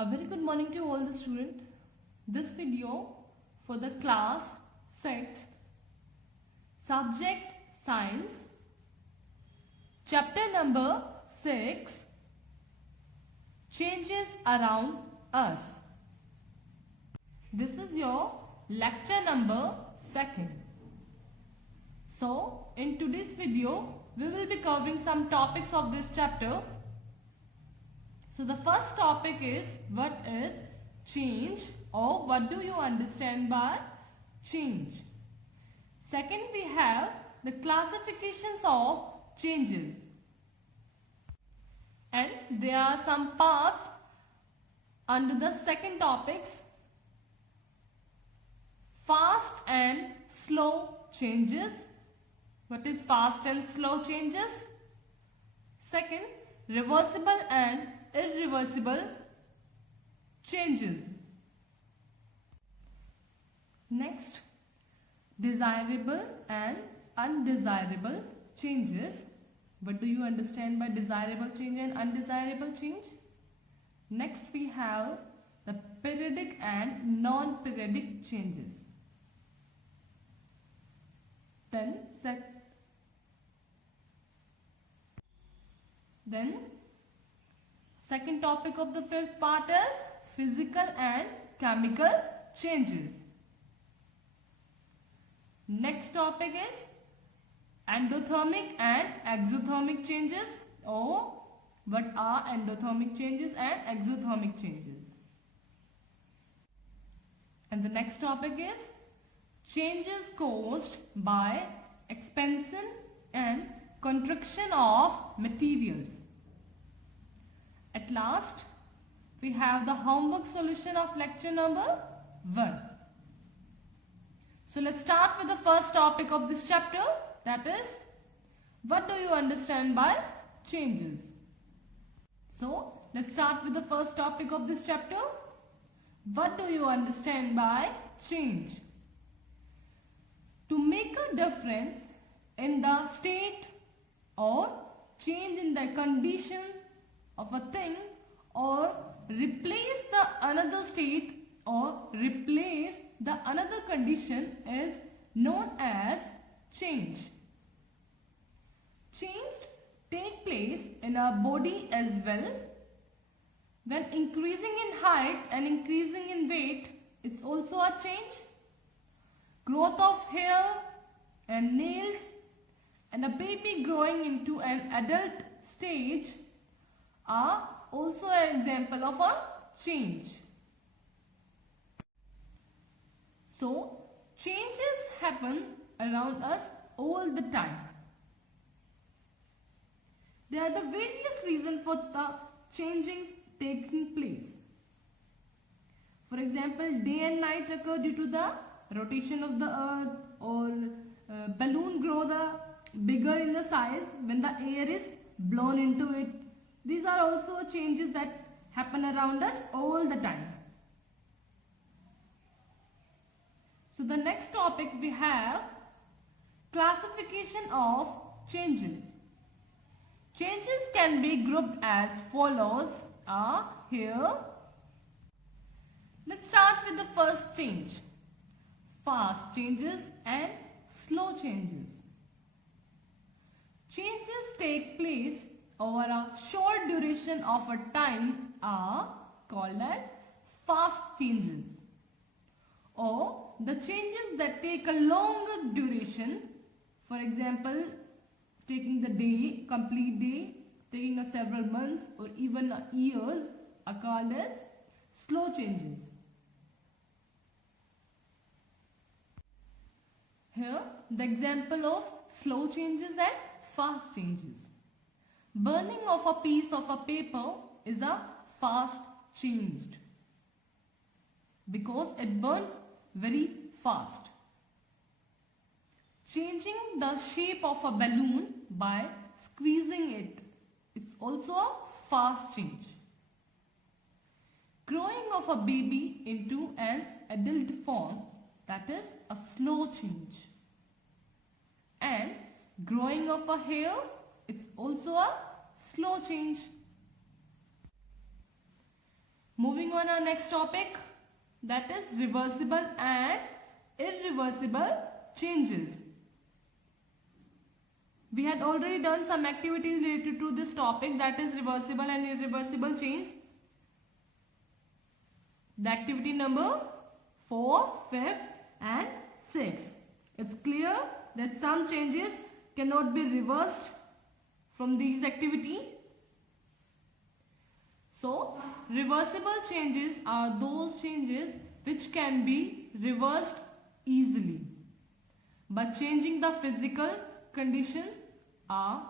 A very good morning to all the students. This video for the class 6th, subject science, chapter number 6, changes around us. This is your lecture number 2nd. So in today's video we will be covering some topics of this chapter. So the first topic is what is change, or what do you understand by change. Second, we have the classifications of changes, and there are some parts under the second topics: fast and slow changes. What is fast and slow changes? Second, reversible and irreversible changes. Next, desirable and undesirable changes. What do you understand by desirable change and undesirable change? Next, we have the periodic and non-periodic changes. Then second topic of the fifth part is physical and chemical changes. Next topic is endothermic and exothermic changes, or what are endothermic changes and exothermic changes. And the next topic is changes caused by expansion and contraction of materials. At last, we have the homework solution of lecture number 1. So let's start with the first topic of this chapter, that is, what do you understand by changes? So let's start with the first topic of this chapter. What do you understand by change? To make a difference in the state or change in the condition of a thing, or replace the another state or replace the another condition is known as change. Change take place in our body as well. When increasing in height and increasing in weight, it's also a change. Growth of hair and nails and a baby growing into an adult stage are also an example of a change. So, changes happen around us all the time. There are the various reasons for the changing taking place. For example, day and night occur due to the rotation of the earth, or balloon grow the bigger in the size when the air is blown into it. These are also changes that happen around us all the time. So the next topic we have classification of changes. Changes can be grouped as follows here. Let's start with the first change: fast changes and slow changes. Changes take place over a short duration of a time are called as fast changes, or the changes that take a longer duration, for example taking the day, complete day, taking a several months or even years, are called as slow changes. Here the example of slow changes and fast changes. Burning of a piece of a paper is a fast change because it burned very fast. Changing the shape of a balloon by squeezing it is also a fast change. Growing of a baby into an adult form, that is a slow change. And growing of a hair, it's also a slow change. Moving on our next topic, that is reversible and irreversible changes. We had already done some activities related to this topic, that is reversible and irreversible change. The activity number 4, 5th and 6th. It's clear that some changes cannot be reversed from these activities. So, reversible changes are those changes which can be reversed easily. But changing the physical condition are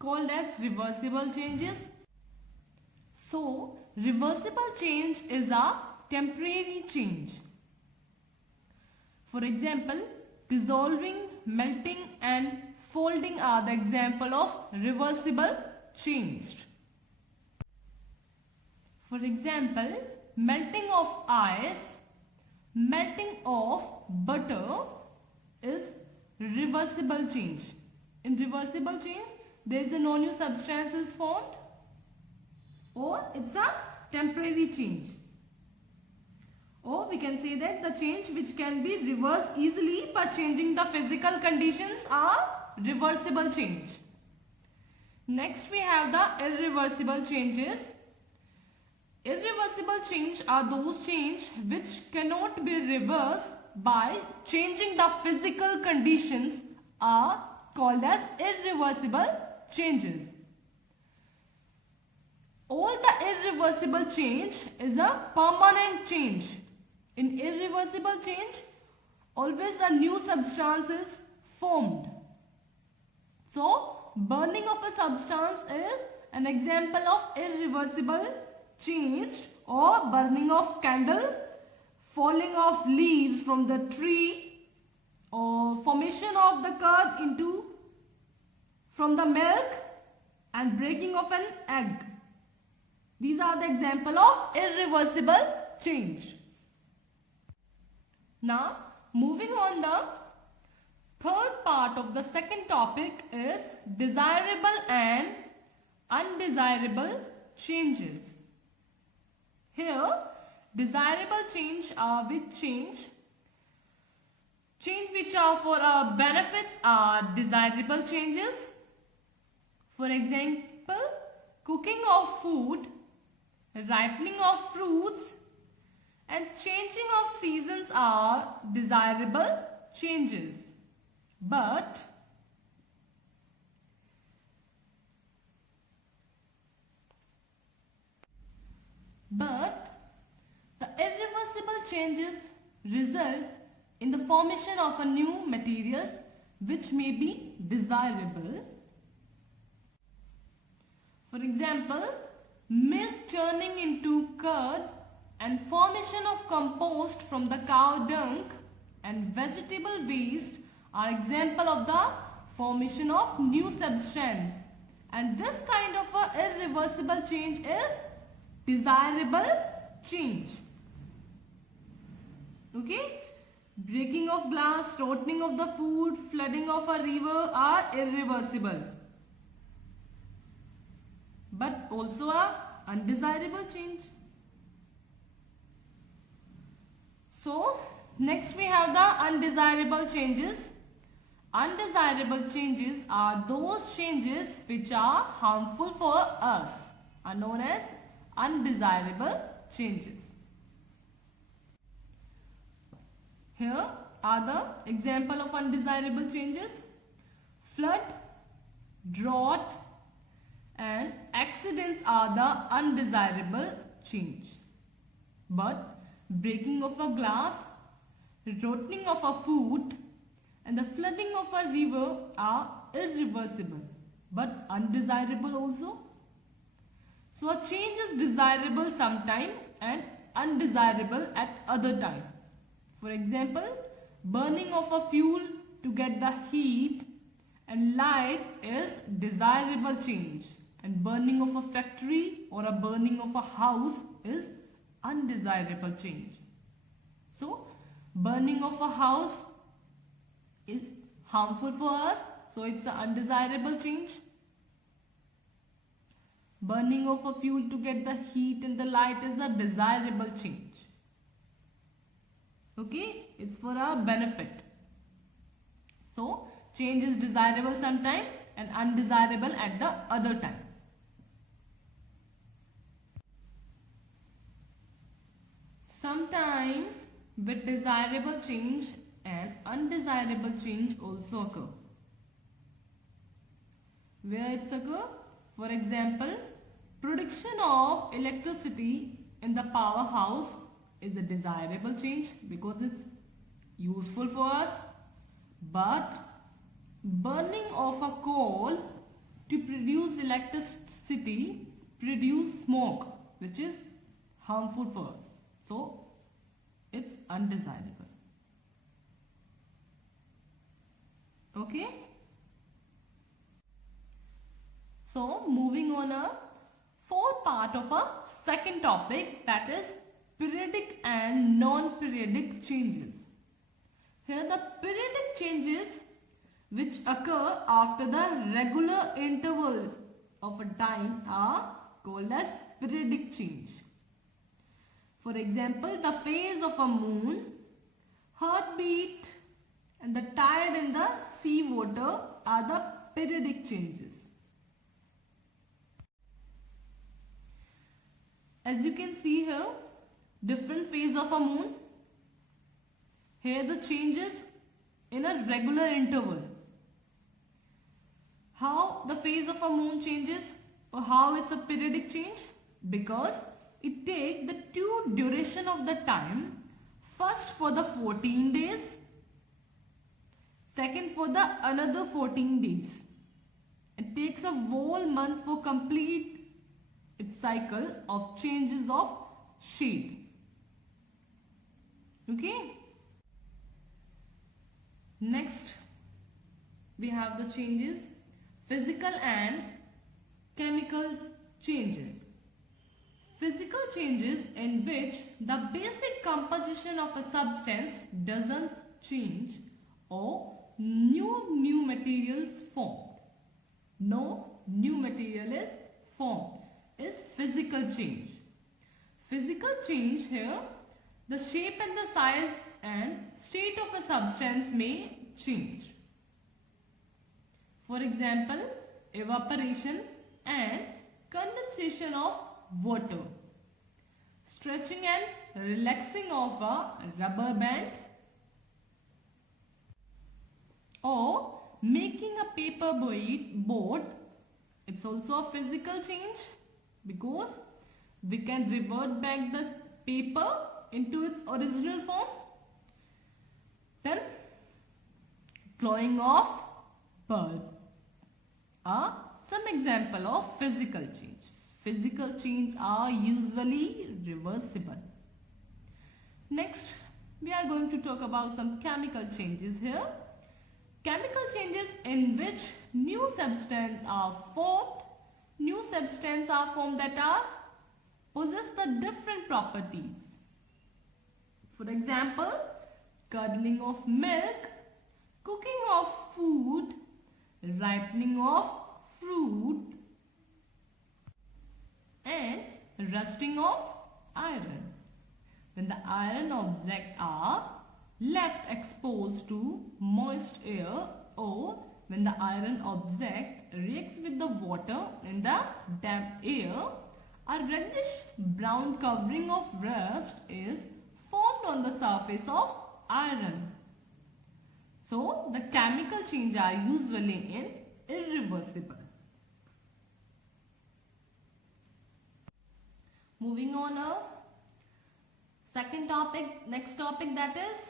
called as reversible changes. So, reversible change is a temporary change. For example, dissolving, melting and folding are the example of reversible change. For example, melting of ice, melting of butter is reversible change. In reversible change, there is no new substance is formed, or it's a temporary change. Or we can say that the change which can be reversed easily by changing the physical conditions are reversible change. Next we have the irreversible changes. Irreversible change are those change which cannot be reversed by changing the physical conditions are called as irreversible changes. All the irreversible change is a permanent change. In irreversible change, always a new substance is formed. So, burning of a substance is an example of irreversible change, or burning of candle, falling of leaves from the tree, or formation of the curd from the milk, and breaking of an egg. These are the example of irreversible change. Now, moving on, the third part of the second topic is desirable and undesirable changes. Here, desirable change are which change which are for our benefits are desirable changes. For example, cooking of food, ripening of fruits and changing of seasons are desirable changes. But the irreversible changes result in the formation of a new materials which may be desirable. For example, milk turning into curd and formation of compost from the cow dung and vegetable waste are example of the formation of new substance, and this kind of a irreversible change is desirable change. Okay, breaking of glass, rotting of the food, flooding of a river are irreversible, but also a undesirable change. So, next we have the undesirable changes. Undesirable changes are those changes which are harmful for us, are known as undesirable changes. Here are the example of undesirable changes. Flood, drought and accidents are the undesirable change. But breaking of a glass, rotting of a food and the flooding of a river are irreversible but undesirable also. So a change is desirable sometime and undesirable at other time. For example, burning of a fuel to get the heat and light is desirable change, and burning of a factory or a burning of a house is undesirable change. So, burning of a house is harmful for us, so it's an undesirable change. Burning of a fuel to get the heat and the light is a desirable change. Okay, it's for our benefit. So, change is desirable sometime and undesirable at the other time. Sometime with desirable change and undesirable change also occur. Where it's occur? For example, production of electricity in the powerhouse is a desirable change because it's useful for us. But burning of a coal to produce electricity produce smoke, which is harmful for us. So, it's undesirable. Okay? So, moving on a fourth part of a second topic, that is periodic and non-periodic changes. Here the periodic changes which occur after the regular interval of a time are called as periodic change. For example, the phase of a moon, heartbeat and the tide in the sea water are the periodic changes. As you can see here, different phase of a moon. Here the changes in a regular interval. How the phase of a moon changes or how it's a periodic change? Because it takes the due duration of the time, first for the 14 days, second for the another 14 days. It takes a whole month for complete its cycle of changes of shade. Okay. Next, we have the changes, physical and chemical changes. Physical changes in which the basic composition of a substance doesn't change or new materials formed. No new material is formed is physical change. Physical change here, the shape and the size and state of a substance may change. For example, evaporation and condensation of water, stretching and relaxing of a rubber band, or making a paper board. It's also a physical change because we can revert back the paper into its original form. Then glowing of bulb are some example of physical change. Physical change are usually reversible. Next, we are going to talk about some chemical changes here. Chemical changes in which new substances are formed. New substances are formed that are possess the different properties. For example, curdling of milk, cooking of food, ripening of fruit, and rusting of iron. When the iron objects are left exposed to moist air, or when the iron object reacts with the water in the damp air, a reddish brown covering of rust is formed on the surface of iron. So, the chemical changes are usually irreversible. Moving on now. Next topic, that is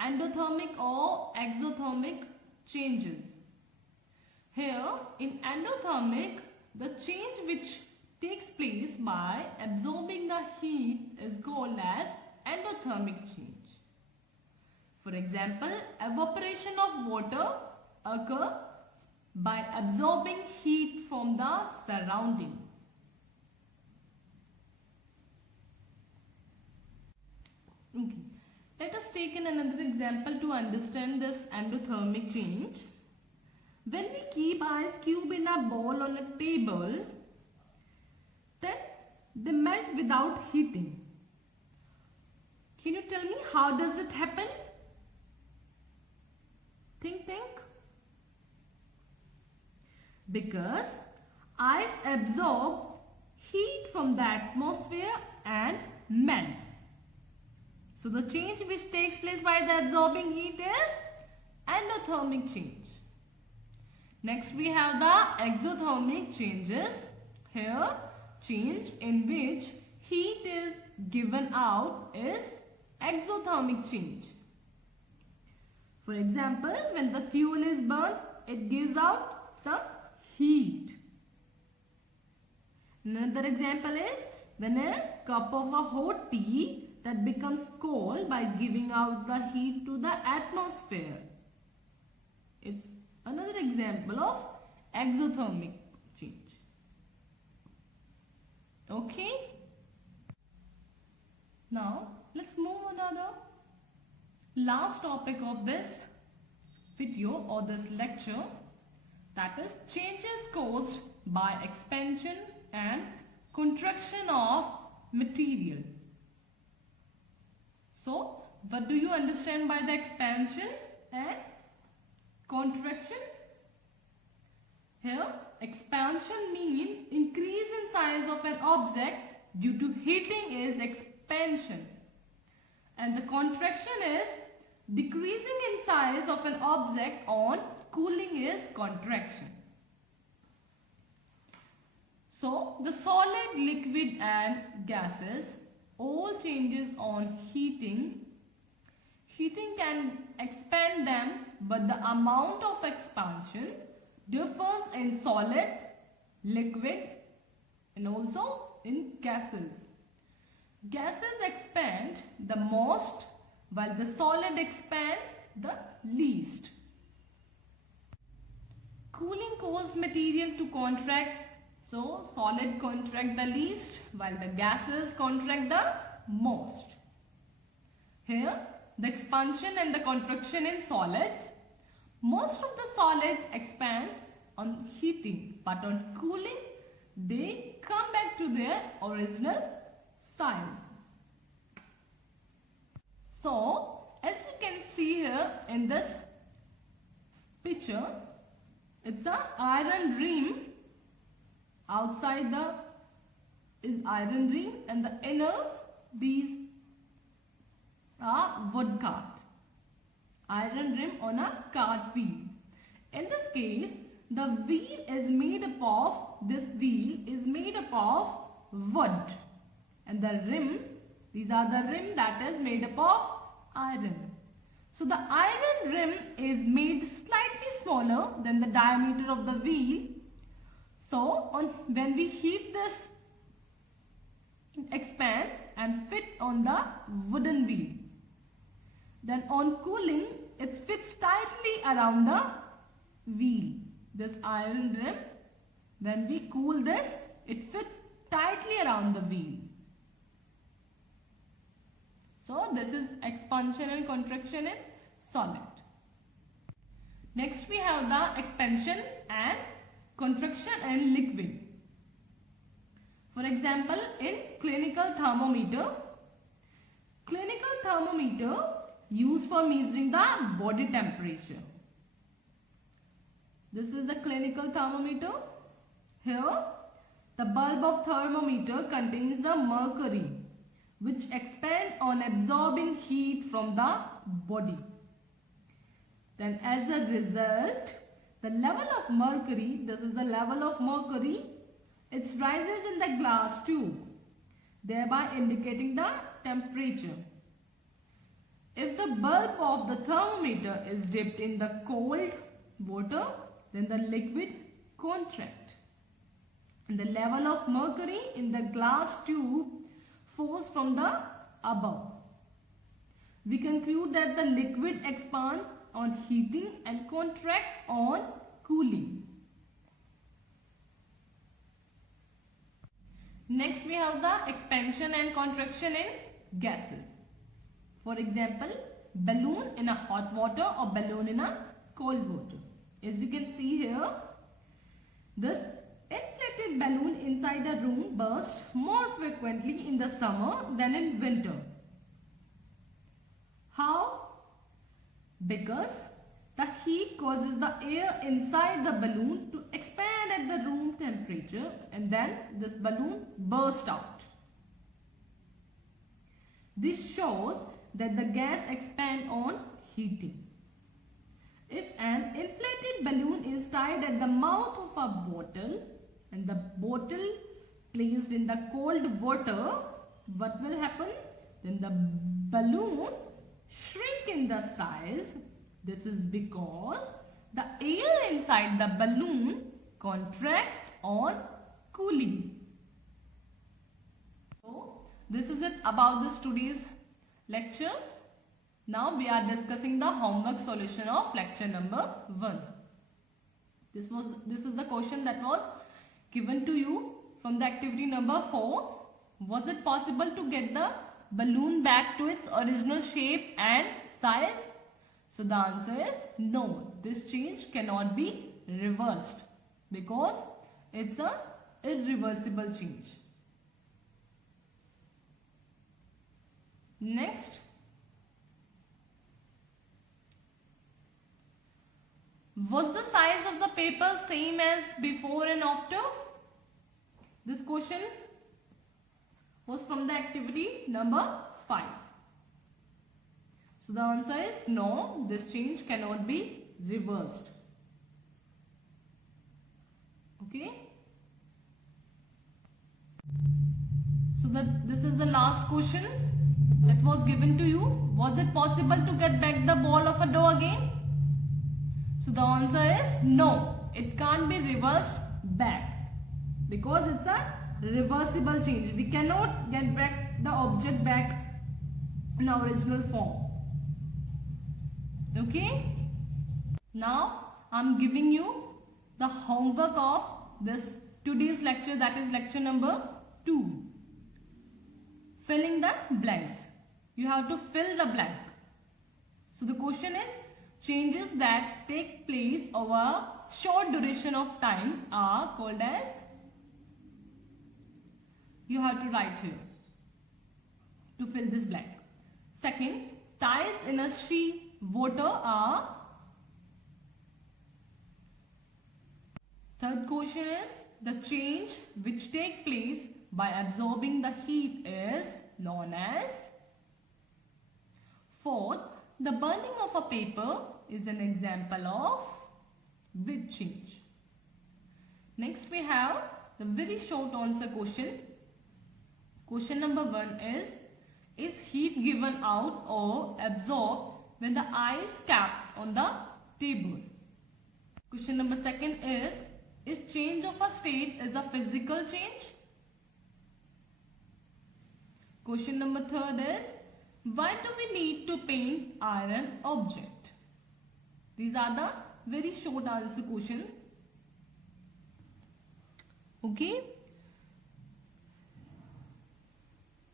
endothermic or exothermic changes. Here in endothermic, the change which takes place by absorbing the heat is called as endothermic change. For example, evaporation of water occurs by absorbing heat from the surrounding. Okay. Let us take another example to understand this endothermic change. When we keep ice cube in a bowl on a table, they melt without heating. Can you tell me how does it happen? Think. Because ice absorbs heat from the atmosphere and melts. So the change which takes place by the absorbing heat is endothermic change. Next we have the exothermic changes. Here, change in which heat is given out is exothermic change. For example, when the fuel is burnt, it gives out some heat. Another example is when a cup of a hot tea that becomes cold by giving out the heat to the atmosphere. It's another example of exothermic change. Okay. Now let's move on another last topic of this video or this lecture, that is changes caused by expansion and contraction of material. So what do you understand by the expansion and contraction? Here expansion means increase in size of an object due to heating is expansion, and the contraction is decreasing in size of an object on cooling is contraction. So the solid, liquid and gases all changes on heating. Heating can expand them, but the amount of expansion differs in solid, liquid and also in gases. Gases expand the most while the solid expand the least. Cooling causes material to contract. So solid contract the least while the gases contract the most. Here the expansion and the contraction in solids. Most of the solids expand on heating, but on cooling they come back to their original size. So as you can see here in this picture, it's an iron rim. Outside the is iron ring and the inner these are wood cart. Iron rim on a cart wheel. In this case, the wheel is made up of, this wheel is made up of wood, and the rim, these are the rim that is made up of iron. So the iron rim is made slightly smaller than the diameter of the wheel. So when we heat this, expand and fit on the wooden wheel. Then on cooling, it fits tightly around the wheel. This iron rim, when we cool this, it fits tightly around the wheel. So this is expansion and contraction in solid. Next we have the expansion and contraction in liquid. For example, in clinical thermometer used for measuring the body temperature. This is the clinical thermometer. Here, the bulb of thermometer contains the mercury, which expands on absorbing heat from the body. Then as a result, the level of mercury, this is the level of mercury, it rises in the glass tube, thereby indicating the temperature. If the bulb of the thermometer is dipped in the cold water, then the liquid contracts, and the level of mercury in the glass tube falls from the above. We conclude that the liquid expands on heating and contract on cooling. Next we have the expansion and contraction in gases. For example, balloon in a hot water or balloon in a cold water. As you can see here, this inflated balloon inside a room bursts more frequently in the summer than in winter. How? Because the heat causes the air inside the balloon to expand at the room temperature, and then this balloon bursts out. This shows that the gas expands on heating. If an inflated balloon is tied at the mouth of a bottle and the bottle placed in the cold water, what will happen? Then the balloon shrink in the size. This is because the air inside the balloon contract on cooling. So this is it about this today's lecture. Now we are discussing the homework solution of lecture number 1. This is the question that was given to you from the activity number 4. Was it possible to get the balloon back to its original shape and size? So the answer is no. This change cannot be reversed because it's an irreversible change. Next, was the size of the paper same as before and after? This question was from the activity number 5. So the answer is no, this change cannot be reversed. Okay. So this is the last question that was given to you. Was it possible to get back the ball of a dough again? So the answer is no, it can't be reversed back because it's a reversible change. We cannot get back the object back in the original form. Okay. Now I'm giving you the homework of this today's lecture, that is lecture number 2. Filling the blanks. You have to fill the blank. So the question is, changes that take place over a short duration of time are called as, you have to write here to fill this blank. Second, tides in a sea water are. Third question is, the change which take place by absorbing the heat is known as. Fourth, the burning of a paper is an example of which change? Next we have the very short answer question. Question number 1 is heat given out or absorbed when the ice kept on the table? Question number 2 is change of a state is a physical change? Question number 3 is, why do we need to paint iron object? These are the very short answer questions. Okay.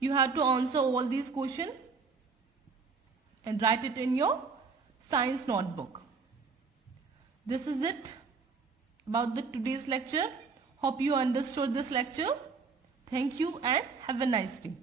You have to answer all these questions and write it in your science notebook. This is it about the today's lecture. Hope you understood this lecture. Thank you and have a nice day.